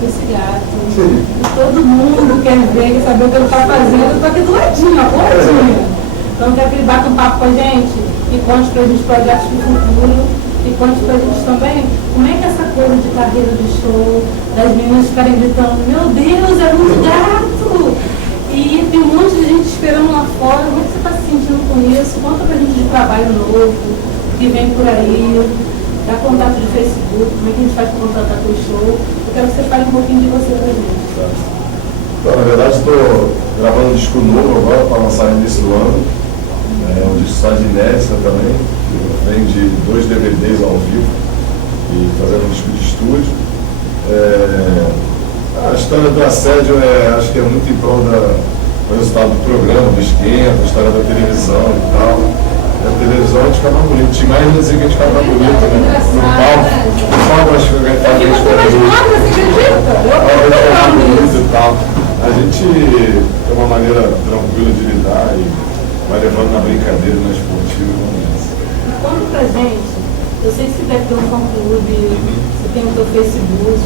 com esse gato. E todo mundo quer ver, quer saber o que ele está fazendo. Eu estou aqui do ladinho, ó, do ladinho. Então, quero que ele bata um papo com a gente e conte para a gente projetos do futuro. E conte pra gente também como é que essa coisa de carreira de show, das meninas ficarem gritando, meu Deus, é muito gato! E tem um monte de gente esperando lá fora, como é que você está se sentindo com isso? Conta pra gente de trabalho novo, que vem por aí, dá contato de Facebook, como é que a gente faz para contatar com o show. Eu quero que você fale um pouquinho de você pra gente. Então, na verdade, estou gravando um disco novo agora para lançar no início do ano. É um disco só de inédita também. Vem de 2 DVDs ao vivo e fazendo um disco de estúdio. A história do assédio acho que é muito em prol do resultado do programa, do esquenta, a história da televisão e tal. A televisão a gente ficava bonito, tinha mais dizer que a gente ficava bonito, né? No palco, acho que alguém fala isso pra gente. E tal. A gente tem uma maneira tranquila de lidar e vai levando na brincadeira, na esportiva. Conta pra gente, eu sei que você deve ter um fã-clube, você tem o seu Facebook,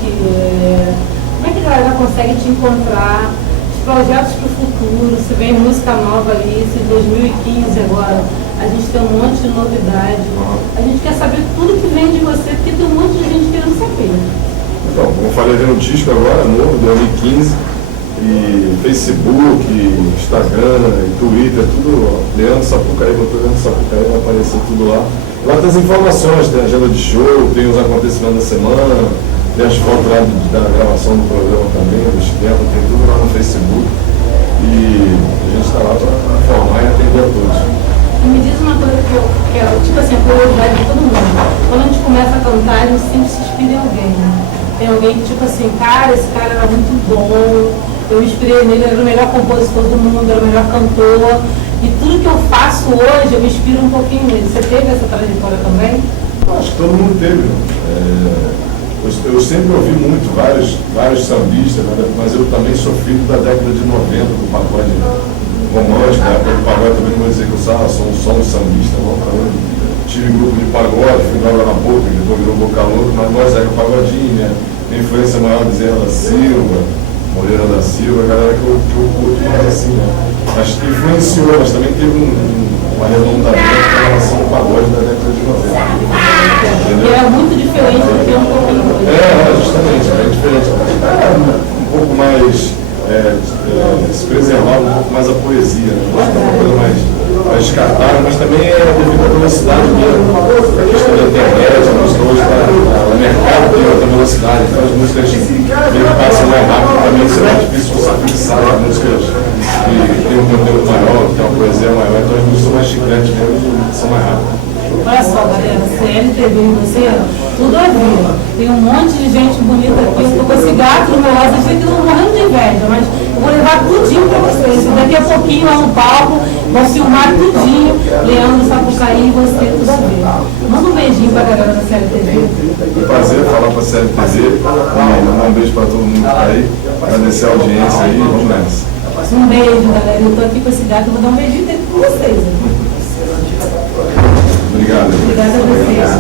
como é que a galera consegue te encontrar, os projetos para o futuro, você vem música nova ali, esse 2015 agora, a gente tem um monte de novidade, a gente quer saber tudo que vem de você, porque tem um monte de gente querendo saber. Então, como eu falei, vem um disco agora, novo, 2015, e Facebook, Instagram, e Twitter, tudo, Leandro Sapucaí, botou Leandro Sapucaí, vai aparecer tudo lá. Lá tem as informações, tem a agenda de show, tem os acontecimentos da semana, tem as fotos lá da gravação do programa também, do esquema, tem tudo lá no Facebook. E a gente está lá para informar e atender a todos. E me diz uma coisa que eu quero, tipo assim, a curiosidade de todo mundo. Quando a gente começa a cantar, a gente sempre se inspira em alguém, né? Tem alguém que, tipo assim, cara, esse cara era muito bom, eu me inspirei nele, era o melhor compositor do mundo, era o melhor cantor. E tudo que eu faço hoje, eu me inspiro um pouquinho nele. Você teve essa trajetória também? Acho que todo mundo teve. Eu sempre ouvi muito, vários sambistas, né? Mas eu também sou filho da década de 90, do pagode romântico, da época do pagode também, não vou dizer que eu sou um sambista, não, tive grupo de pagode, fui na boca, que depois virou Boca Louca, mas nós era o pagodinho, né? Minha influência maior Bezerra da Silva, Moreira da Silva, a galera que eu curto mais assim, né? Acho que influenciou, mas também teve um arredondamento com relação ao pagode da década de 90. E era muito diferente do que um pouquinho. Justamente, é diferente. Um pouco mais, se preservar um pouco mais a poesia, né? Uma coisa mais descartável, mas também é devido à velocidade mesmo. A questão da internet, a música hoje está no mercado, tem outra velocidade, então as músicas que passam mais rápido também será difícil você fixar as músicas que tem um conteúdo maior, que tem uma poesia maior, então as músicas são mais chicantes mesmo e são mais rápidas. Olha só, galera, CLTV e você, tudo a ver. Tem um monte de gente bonita aqui. Eu tô com esse gato no meu lado, vocês ficam morrendo de inveja, mas eu vou levar tudinho pra vocês. Daqui a pouquinho lá no palco, vou filmar tudinho. Leandro Sapucaí e você, tudo a ver. Manda um beijinho pra galera da CLTV. Foi um prazer falar pra CLTV. Mandar um beijo pra todo mundo que tá aí. Agradecer a audiência aí, vamos nessa. Um beijo, galera. Eu tô aqui com esse gato, eu vou dar um beijinho dentro com vocês. Obrigado. Obrigada a vocês.